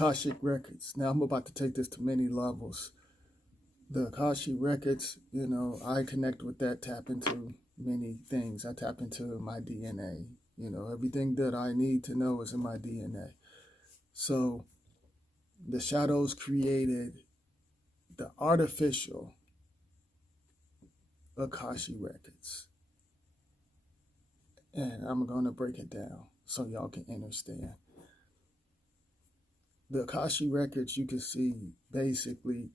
Akashic records. Now I'm about to take this to many levels. The Akashic records, I connect with that, tap into many things. I tap into my DNA. Everything that I need to know is in my DNA. So the shadows created the artificial Akashic records. And I'm going to break it down so y'all can understand. The Akashic records, you can see basically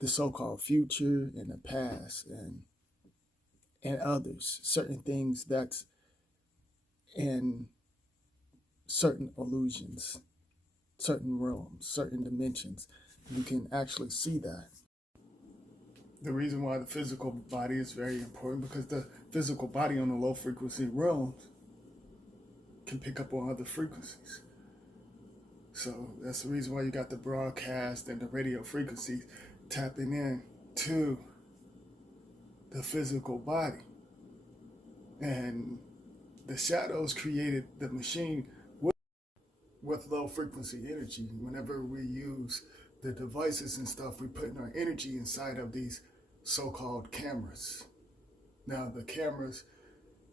the so-called future and the past and others, certain things that's in certain illusions, certain realms, certain dimensions. You can actually see that. The reason why the physical body is very important, because the physical body on the low frequency realms can pick up on other frequencies. So that's the reason why you got the broadcast and the radio frequencies tapping in to the physical body. And the shadows created the machine with low frequency energy. Whenever we use the devices and stuff, we put in our energy inside of these so-called cameras. Now the cameras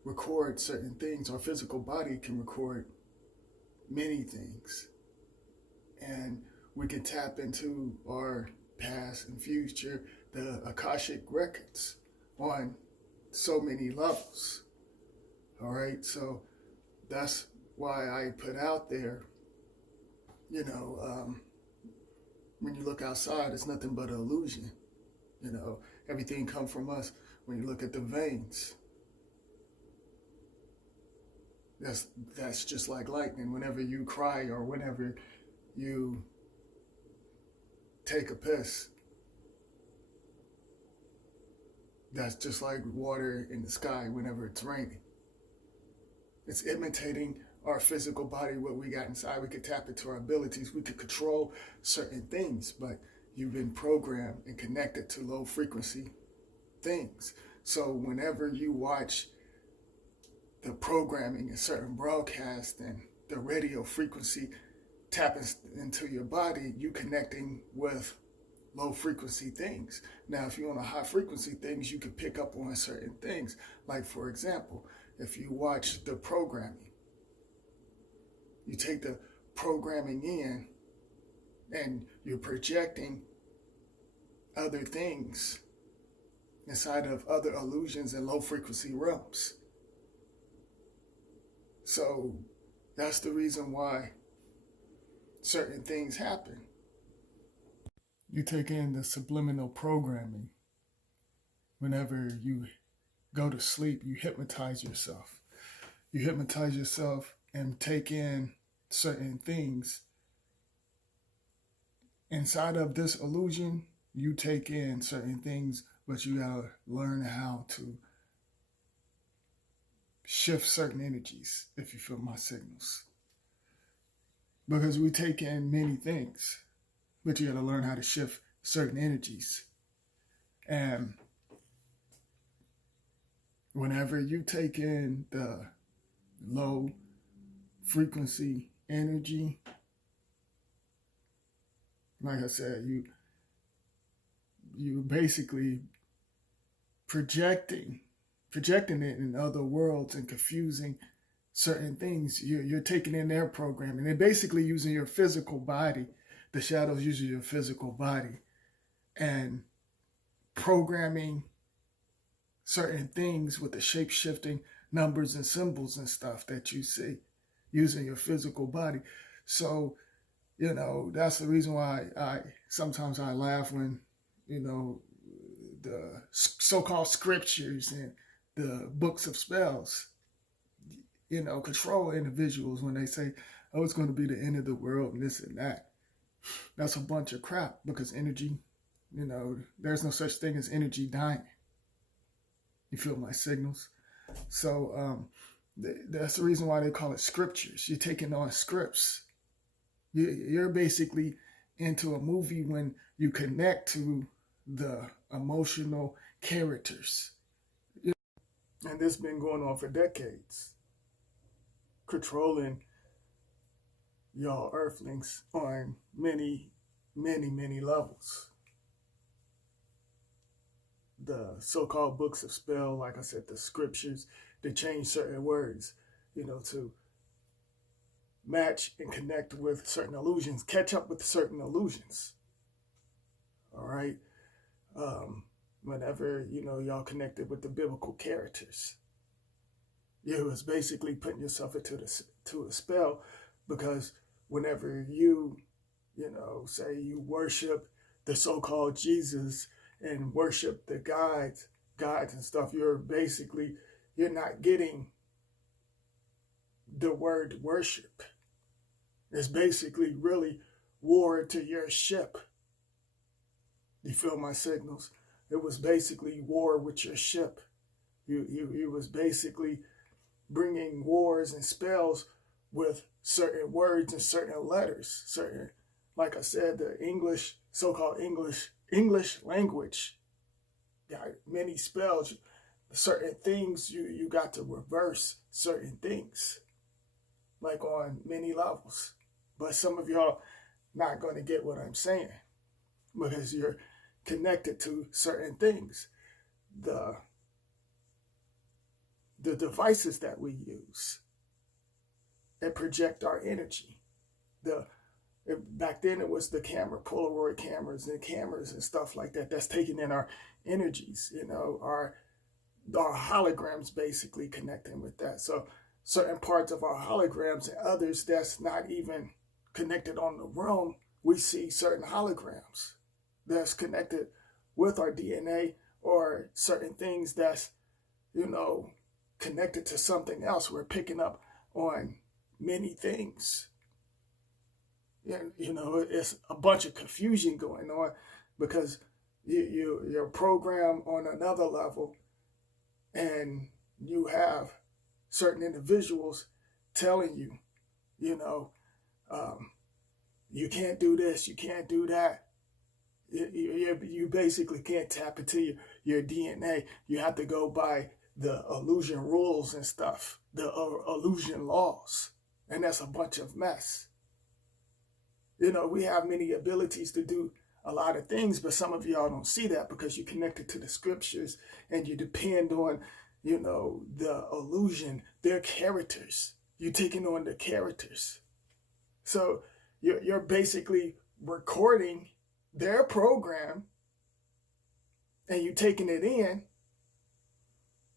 record certain things. Our physical body can record many things. And we can tap into our past and future, the Akashic records, on so many levels. All right, so that's why I put out there, when you look outside, it's nothing but an illusion. Everything comes from us. When you look at the veins, that's just like lightning. Whenever you cry or whenever you take a piss, that's just like water in the sky whenever it's raining. It's imitating our physical body, what we got inside. We could tap into our abilities. We could control certain things, but you've been programmed and connected to low frequency things. So whenever you watch the programming in certain broadcasts and the radio frequency tapping into your body, you connecting with low frequency things. Now, if you're on a high frequency things, you can pick up on certain things. Like, for example, if you watch the programming, you take the programming in and you're projecting other things inside of other illusions and low frequency realms. So that's the reason why certain things happen. You take in the subliminal programming. Whenever you go to sleep, you hypnotize yourself. You hypnotize yourself and take in certain things. Inside of this illusion, you take in certain things, but you gotta learn how to shift certain energies, if you feel my signals. Because we take in many things, but you gotta learn how to shift certain energies. And whenever you take in the low frequency energy, like I said, you basically projecting it in other worlds and confusing certain things. You're taking in their programming. They're basically using your physical body. The shadows using your physical body and programming certain things with the shape-shifting numbers and symbols and stuff that you see using your physical body. So, that's the reason why sometimes I laugh when, the so-called scriptures and the books of spells, control individuals when they say, oh, it's going to be the end of the world and this and that. That's a bunch of crap, because energy, there's no such thing as energy dying. You feel my signals? So that's the reason why they call it scriptures. You're taking on scripts. You're basically into a movie when you connect to the emotional characters. And this has been going on for decades. Controlling y'all earthlings on many, many, many levels. The so-called books of spell, like I said, the scriptures, they change certain words, to match and connect with certain illusions, catch up with certain illusions. All right. Whenever, y'all connected with the biblical characters, you was basically putting yourself to a spell, because whenever say you worship the so-called Jesus and worship the gods and stuff, you're not getting the word worship. It's basically really war to your ship. You feel my signals? It was basically war with your ship. You was basically bringing wars and spells with certain words and certain letters. Certain, like I said, the English, so-called English language got many spells. Certain things you got to reverse certain things, like on many levels. But some of y'all not going to get what I'm saying, because you're connected to certain things. The devices that we use that project our energy. Back then it was the Polaroid cameras and stuff like that. That's taking in our energies, our holograms basically connecting with that. So certain parts of our holograms and others that's not even connected on the realm, we see certain holograms that's connected with our DNA, or certain things that's, connected to something else. We're picking up on many things. And, it's a bunch of confusion going on, because you're programmed on another level, and you have certain individuals telling you, you can't do this, you can't do that. You basically can't tap into your DNA. You have to go by the illusion rules and stuff, the illusion laws. And that's a bunch of mess. We have many abilities to do a lot of things, but some of y'all don't see that because you're connected to the scriptures and you depend on, the illusion, their characters. You're taking on the characters. So you're basically recording their program, and you taking it in,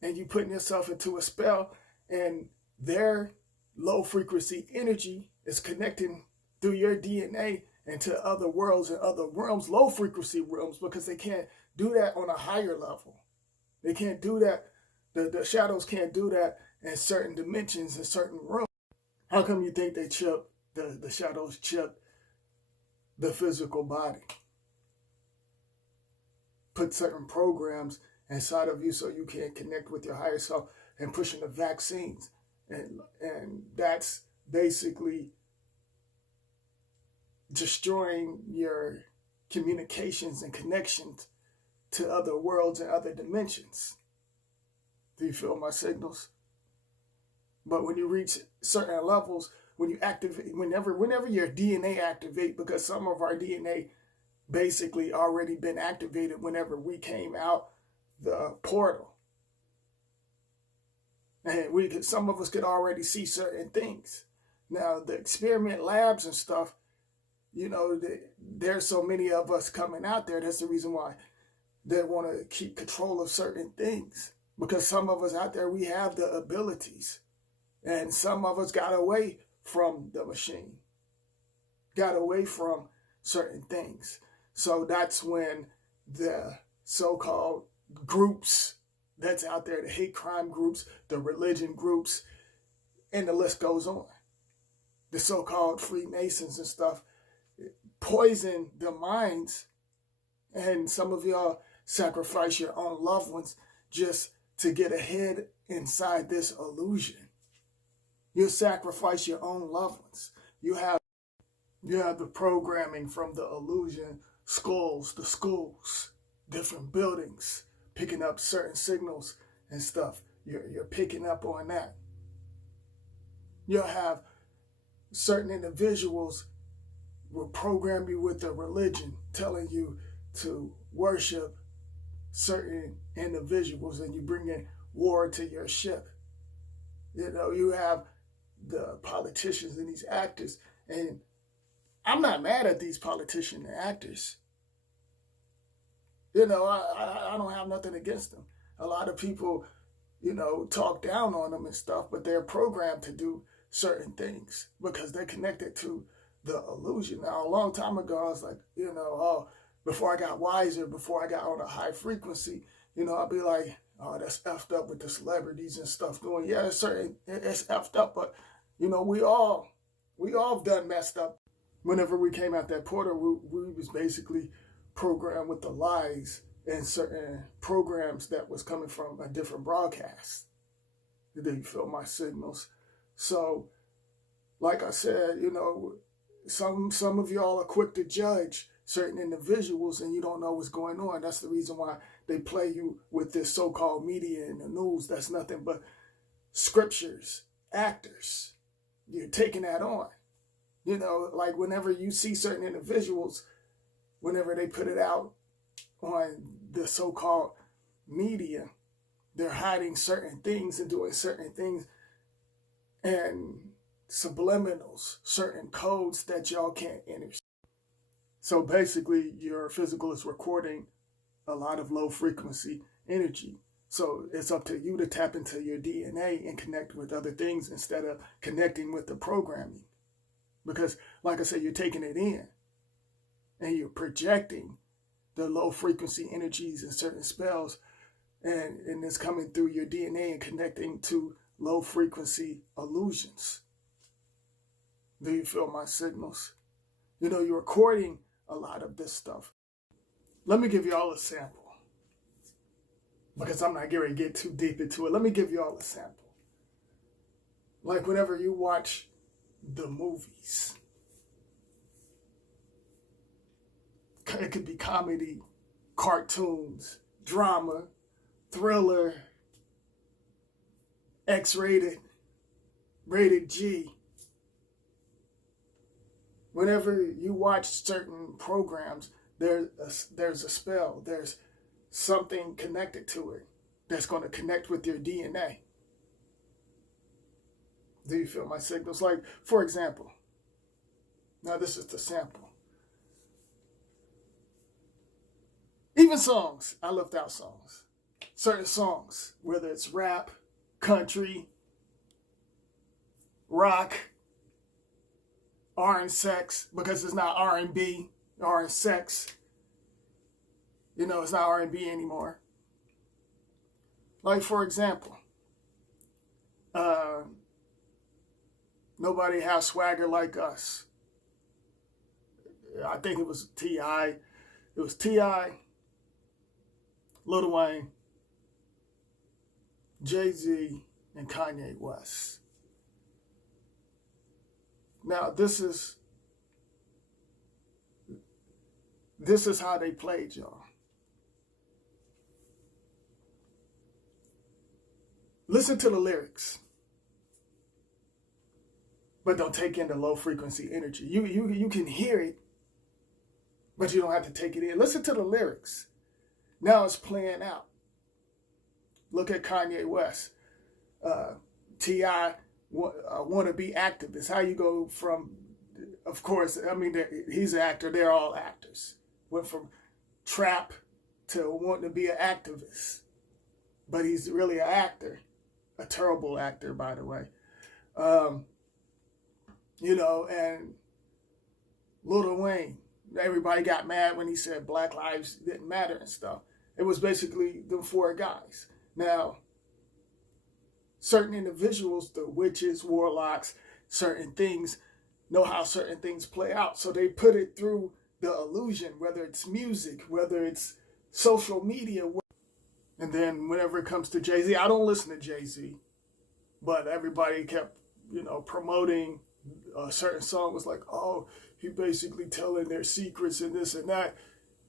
and you putting yourself into a spell, and their low frequency energy is connecting through your DNA into other worlds and other realms, low frequency realms, because they can't do that on a higher level. They can't do that. The shadows can't do that in certain dimensions, in certain realms. How come you think they chip, the shadows chip the physical body? Put certain programs inside of you so you can connect with your higher self, and pushing the vaccines. And that's basically destroying your communications and connections to other worlds and other dimensions. Do you feel my signals? But when you reach certain levels, when you activate, whenever your DNA activate, because some of our DNA basically already been activated whenever we came out the portal. And some of us could already see certain things. Now, the experiment labs and stuff, there's so many of us coming out there. That's the reason why they want to keep control of certain things. Because some of us out there, we have the abilities. And some of us got away from the machine. Got away from certain things. So that's when the so-called groups that's out there, the hate crime groups, the religion groups, and the list goes on. The so-called Freemasons and stuff poison the minds, and some of y'all sacrifice your own loved ones just to get ahead inside this illusion. You sacrifice your own loved ones. You have the programming from the illusion schools, the schools, different buildings, picking up certain signals and stuff. You're picking up on that. You'll have certain individuals will program you with a religion, telling you to worship certain individuals, and you bring in war to your ship. You know, you have the politicians and these actors, and I'm not mad at these politicians and actors. You know, I don't have nothing against them. A lot of people, you know, talk down on them and stuff, but they're programmed to do certain things because they're connected to the illusion. Now, a long time ago, I was like, you know, oh, before I got wiser, before I got on a high frequency, you know, I'd be like, oh, that's effed up with the celebrities and stuff doing. Yeah, it's effed up, but you know, we all done messed up. Whenever we came out that portal, we was basically programmed with the lies and certain programs that was coming from a different broadcast. Do you feel my signals? So, like I said, you know, some of y'all are quick to judge certain individuals and you don't know what's going on. That's the reason why they play you with this so-called media and the news. That's nothing but scriptures, actors. You're taking that on. You know, like whenever you see certain individuals, whenever they put it out on the so-called media, they're hiding certain things and doing certain things and subliminals, certain codes that y'all can't enter. So basically, your physical is recording a lot of low frequency energy. So it's up to you to tap into your DNA and connect with other things instead of connecting with the programming. Because, like I said, you're taking it in and you're projecting the low frequency energies and certain spells, and it's coming through your DNA and connecting to low frequency illusions. Do you feel my signals? You know, you're recording a lot of this stuff. Let me give you all a sample, because I'm not going to get too deep into it. Let me give you all a sample. Like whenever you watch the movies, it could be comedy, cartoons, drama, thriller, X-rated, rated G. Whenever you watch certain programs, there's a spell, there's something connected to it that's going to connect with your DNA. Do you feel my signals? Like, for example, now this is the sample. Even songs, I left out songs. Certain songs, whether it's rap, country, rock, R and sex, because it's not R&B, R and sex. You know, it's not R&B anymore. Like, for example, Nobody Has Swagger Like Us. I think it was T.I. It was T.I., Lil Wayne, Jay-Z, and Kanye West. Now, this is how they played y'all. Listen to the lyrics, but don't take in the low frequency energy. You can hear it, but you don't have to take it in. Listen to the lyrics. Now it's playing out. Look at Kanye West. T.I. want to be activist. How you go from, of course, I mean, he's an actor. They're all actors. Went from trap to wanting to be an activist. But he's really an actor. A terrible actor, by the way. You know, and Lil Wayne, everybody got mad when he said Black Lives didn't matter and stuff. It was basically the four guys. Now, certain individuals, the witches, warlocks, certain things, know how certain things play out. So they put it through the illusion, whether it's music, whether it's social media. And then whenever it comes to Jay-Z, I don't listen to Jay-Z, but everybody kept, you know, promoting a certain song. Was like, oh, he basically telling their secrets and this and that.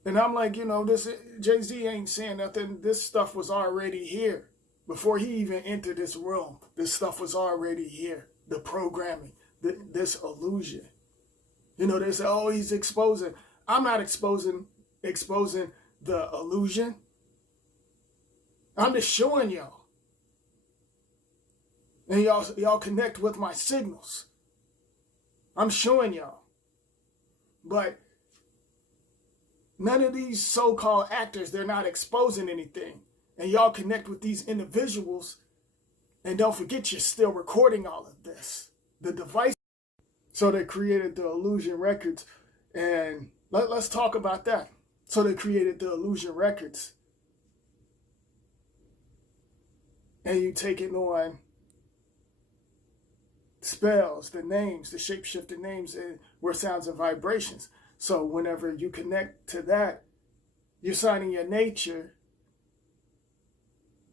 And I'm like, you know, this Jay-Z ain't saying nothing. This stuff was already here. Before he even entered this room, this stuff was already here. The programming, this illusion. They say, oh, he's exposing. I'm not exposing the illusion. I'm just showing y'all. And y'all connect with my signals. I'm showing y'all. But none of these so-called actors, they're not exposing anything. And y'all connect with these individuals. And don't forget, you're still recording all of this. The device. So they created the Illusion Records. And let's talk about that. So they created the Illusion Records. And you take it on spells, the names, the shape-shifted names, and were sounds and vibrations. So whenever you connect to that, you're signing your nature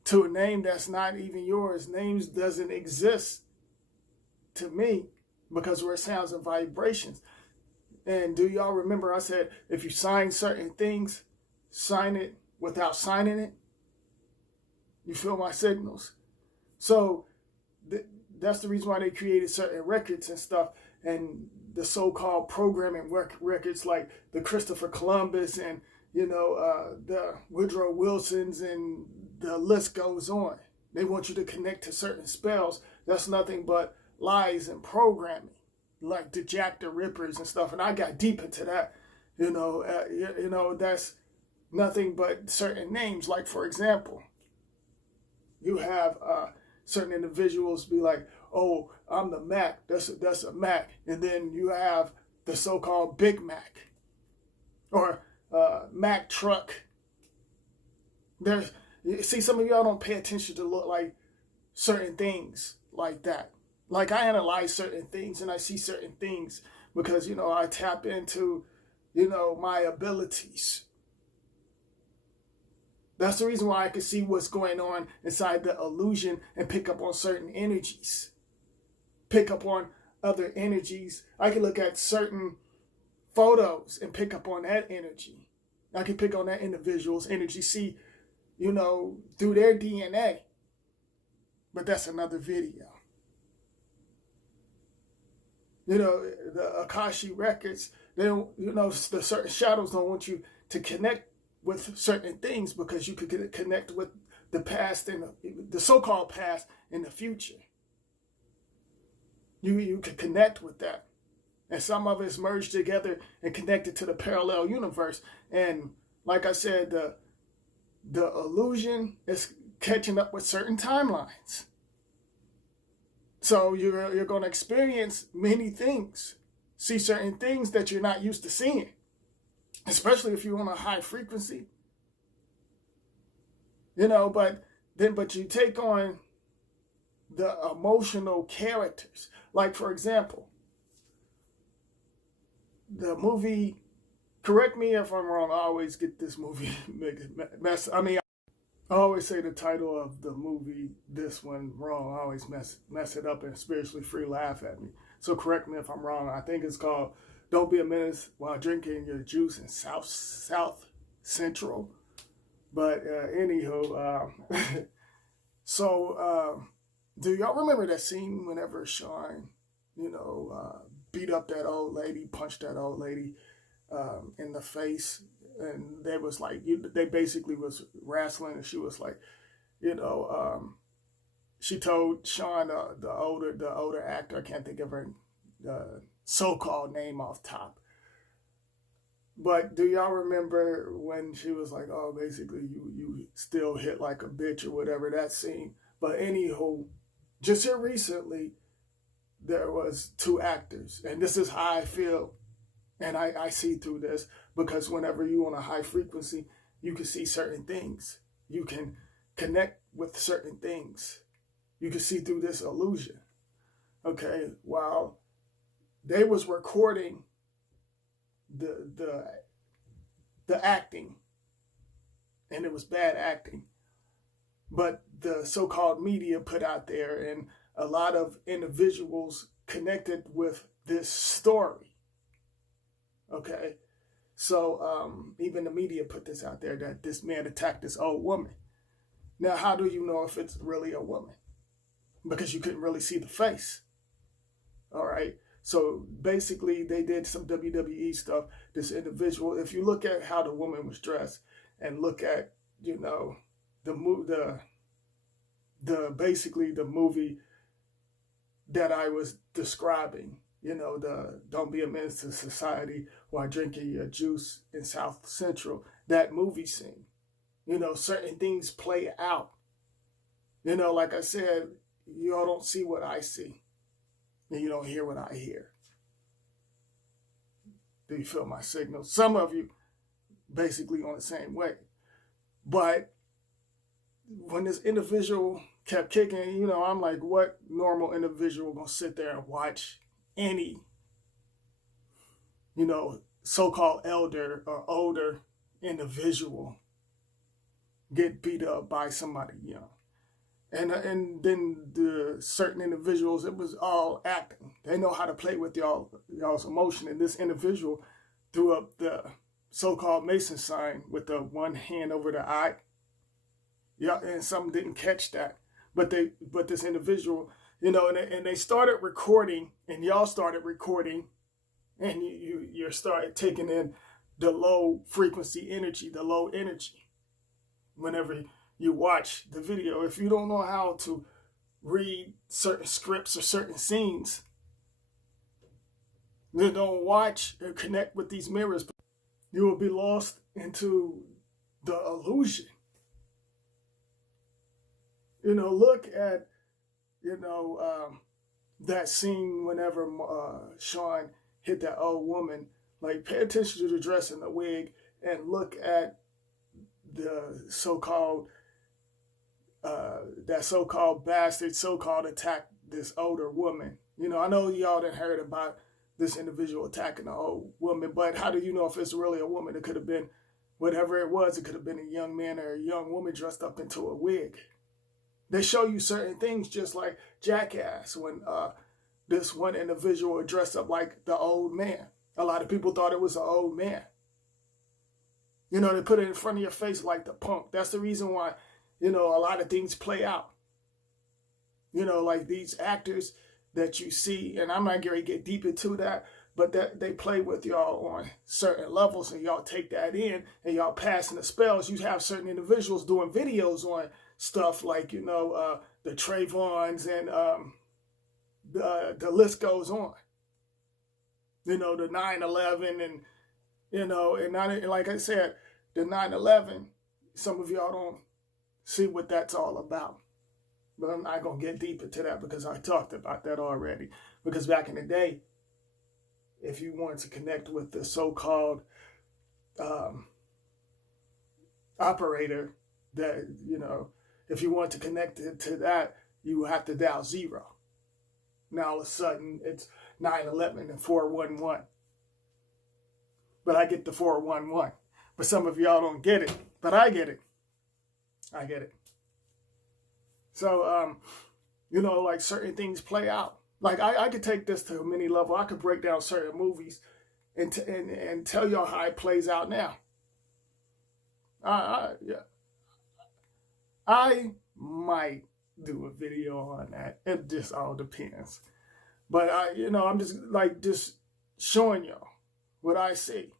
to a name that's not even yours. Names doesn't exist to me because we're sounds and vibrations. And do y'all remember I said, if you sign certain things, sign it without signing it? You feel my signals? So that's the reason why they created certain records and stuff, and the so-called programming records like the Christopher Columbus and the Woodrow Wilsons, and the list goes on. They want you to connect to certain spells. That's nothing but lies and programming, like the Jack the Rippers and stuff. And I got deep into that. That's nothing but certain names. Like, for example, you have certain individuals be like, oh, I'm the Mac. That's a Mac. And then you have the so-called Big Mac or Mac truck. See, some of y'all don't pay attention to look like certain things like that. Like, I analyze certain things and I see certain things because, I tap into, my abilities. That's the reason why I can see what's going on inside the illusion and pick up on certain energies. Pick up on other energies. I can look at certain photos and pick up on that energy. I can pick on that individual's energy, see, through their DNA. But that's another video. The Akashic records, they don't, the certain shadows don't want you to connect with certain things because you could connect with the past and the so-called past and the future. You could connect with that. And some of it's merged together and connected to the parallel universe. And like I said, the illusion is catching up with certain timelines. So you're going to experience many things, see certain things that you're not used to seeing, especially if you're on a high frequency. But you take on the emotional characters. Like, for example, the movie, correct me if I'm wrong, I always get this movie mess. I always say the title of the movie, this one, wrong. I always mess it up, and Spiritually Free laugh at me. So correct me if I'm wrong. I think it's called Don't Be a Menace While Drinking Your Juice in South Central. But anywho, do y'all remember that scene whenever Sean, beat up that old lady, punched that old lady in the face? And they was like, they basically was wrestling, and she was like, she told Sean, the older actor, I can't think of her so-called name off top. But do y'all remember when she was like, oh, basically you still hit like a bitch or whatever, that scene? But anywho, just here recently, there was two actors, and this is how I feel. And I see through this, because whenever you're on a high frequency, you can see certain things. You can connect with certain things. You can see through this illusion. Okay, while they was recording the acting, and it was bad acting, but the so-called media put out there, and a lot of individuals connected with this story. Okay, so even the media put this out there that this man attacked this old woman. Now, how do you know if it's really a woman? Because you couldn't really see the face. All right, So basically, they did some WWE stuff. This individual, if you look at how the woman was dressed, and look at the basically the movie that I was describing, the Don't Be a Menace to Society while drinking your juice in South Central, that movie scene, certain things play out. Like I said, y'all don't see what I see, and you don't hear what I hear. Do you feel my signal? Some of you basically on the same way. But when this individual kept kicking, I'm like, what normal individual gonna sit there and watch any, so-called elder or older individual get beat up by somebody young? And then the certain individuals, it was all acting. They know how to play with y'all's emotion. And this individual threw up the so-called Mason sign with the one hand over the eye. Yeah, and some didn't catch that. But this individual, and they started recording, and y'all started recording, and you started taking in the low frequency energy, the low energy. Whenever you watch the video, if you don't know how to read certain scripts or certain scenes, then don't watch or connect with these mirrors. You will be lost into the illusion. Look at, that scene whenever Sean hit that old woman. Like, pay attention to the dress and the wig, and look at the so-called, that so-called bastard, so-called attack this older woman. I know y'all done heard about this individual attacking an old woman, but how do you know if it's really a woman? It could have been whatever it was. It could have been a young man or a young woman dressed up into a wig. They show you certain things, just like Jackass, when this one individual dressed up like the old man. A lot of people thought it was an old man. They put it in front of your face like the punk. That's the reason why, a lot of things play out. Like these actors that you see, and I'm not going to get deep into that, but that they play with y'all on certain levels, and y'all take that in, and y'all passing the spells. You have certain individuals doing videos on stuff like, the Trayvons, and the list goes on. The 9/11, and like I said, the 9/11, some of y'all don't see what that's all about. But I'm not going to get deep into that because I talked about that already. Because back in the day, if you wanted to connect with the so-called operator, that, if you want to connect to that, you have to dial 0. Now all of a sudden it's 9/11 and 411. But I get the 411. But some of y'all don't get it. But I get it. I get it. So, like certain things play out. Like I could take this to a mini level. I could break down certain movies and tell y'all how it plays out now. I might do a video on that. It just all depends. But I'm just showing y'all what I see.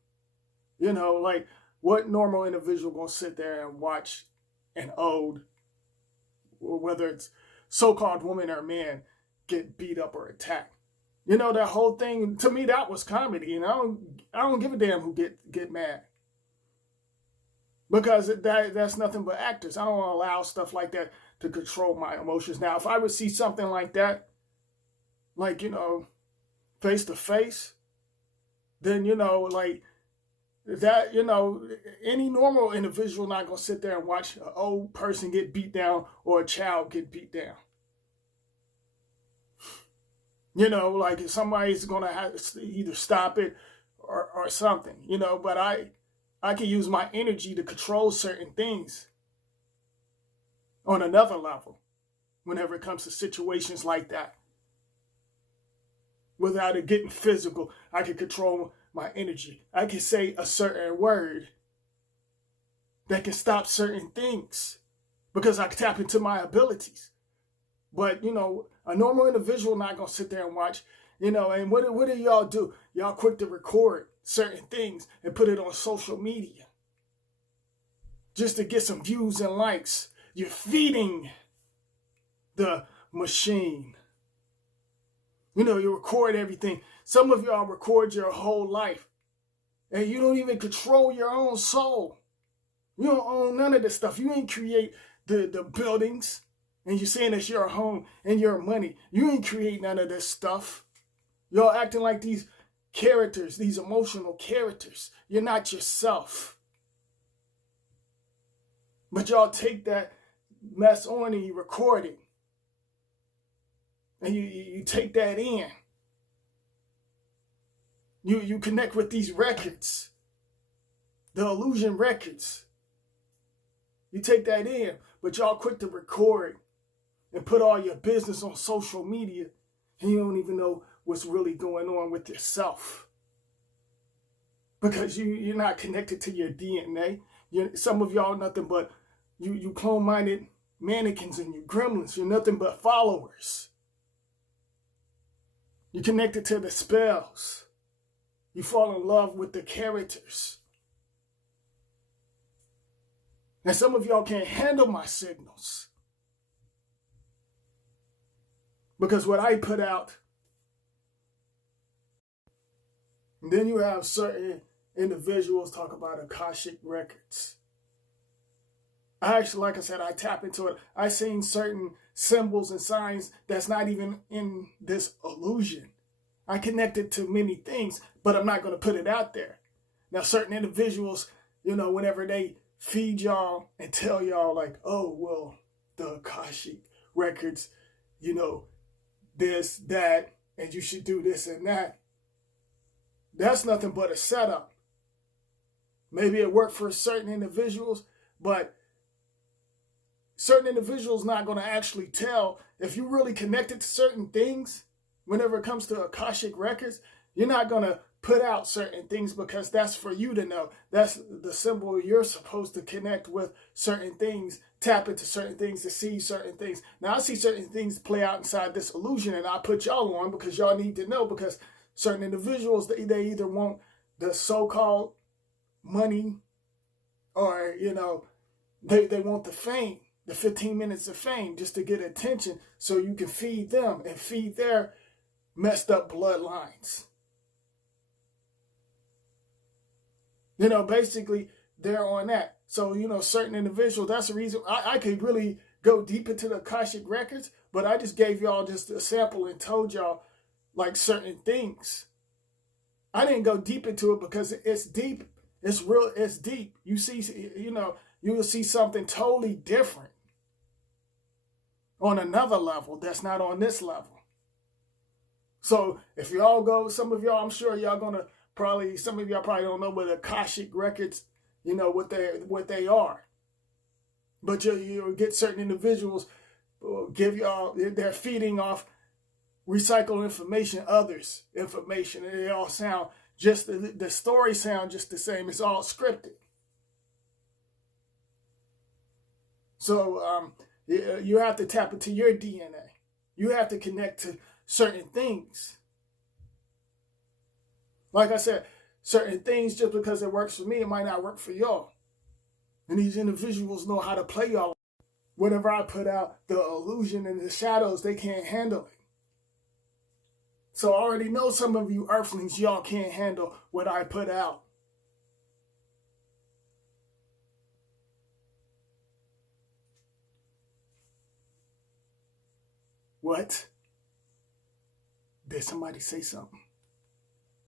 Like what normal individual gonna sit there and watch an old, whether it's so-called woman or man, get beat up or attacked? That whole thing, to me, that was comedy, and I don't give a damn who get mad. Because that's nothing but actors. I don't want to allow stuff like that to control my emotions. Now, if I would see something like that, like, face to face, then, like that, any normal individual not going to sit there and watch an old person get beat down or a child get beat down. Like if somebody's going to have to either stop it or something, but I can use my energy to control certain things on another level whenever it comes to situations like that. Without it getting physical, I can control my energy. I can say a certain word that can stop certain things because I can tap into my abilities. But, A normal individual not gonna sit there and watch, and what do y'all do? Y'all quick to record certain things and put it on social media just to get some views and likes. You're feeding the machine. You record everything. Some of y'all record your whole life, and you don't even control your own soul. You don't own none of this stuff. You ain't create the buildings, and you're saying it's your home and your money. You ain't create none of this stuff. Y'all acting like these characters, these emotional characters. You're not yourself. But y'all take that mess on and you record it. And you take that in. You connect with these records. The illusion records. You take that in, but y'all quick to record and put all your business on social media, and you don't even know what's really going on with yourself. Because you're not connected to your DNA. Some of y'all nothing but you clone-minded mannequins and you gremlins. You're nothing but followers. You're connected to the spells. You fall in love with the characters. And some of y'all can't handle my signals. Because what I put out, and then you have certain individuals talk about Akashic records. I actually, like I said, I tap into it. I seen certain symbols and signs that's not even in this illusion. I connected to many things, but I'm not going to put it out there. Now, certain individuals, whenever they feed y'all and tell y'all like, oh, well, the Akashic records, this, that, and you should do this and that. That's nothing but a setup. Maybe it worked for certain individuals, but certain individuals not going to actually tell. If you really connected to certain things, whenever it comes to Akashic records, you're not going to put out certain things because that's for you to know. That's the symbol. You're supposed to connect with certain things, tap into certain things to see certain things. Now, I see certain things play out inside this illusion, and I put y'all on because y'all need to know, because certain individuals, they either want the so-called money or, they want the fame, the 15 minutes of fame just to get attention so you can feed them and feed their messed up bloodlines. Basically, they're on that. So, certain individuals, that's the reason I could really go deep into the Akashic records, but I just gave y'all just a sample and told y'all like certain things. I didn't go deep into it because it's deep. It's real. It's deep. You see, you will see something totally different on another level that's not on this level. So if y'all go, some of y'all, I'm sure y'all gonna some of y'all probably don't know what Akashic records, what they are. But you'll get certain individuals give y'all, they're feeding off recycled information, others' information, and they all sound just, the story sound just the same. It's all scripted. So you have to tap into your DNA. You have to connect to certain things. Like I said, certain things, just because it works for me, it might not work for y'all. And these individuals know how to play y'all. Whenever I put out the illusion and the shadows, they can't handle it. So I already know some of you earthlings, y'all can't handle what I put out. What? Did somebody say something?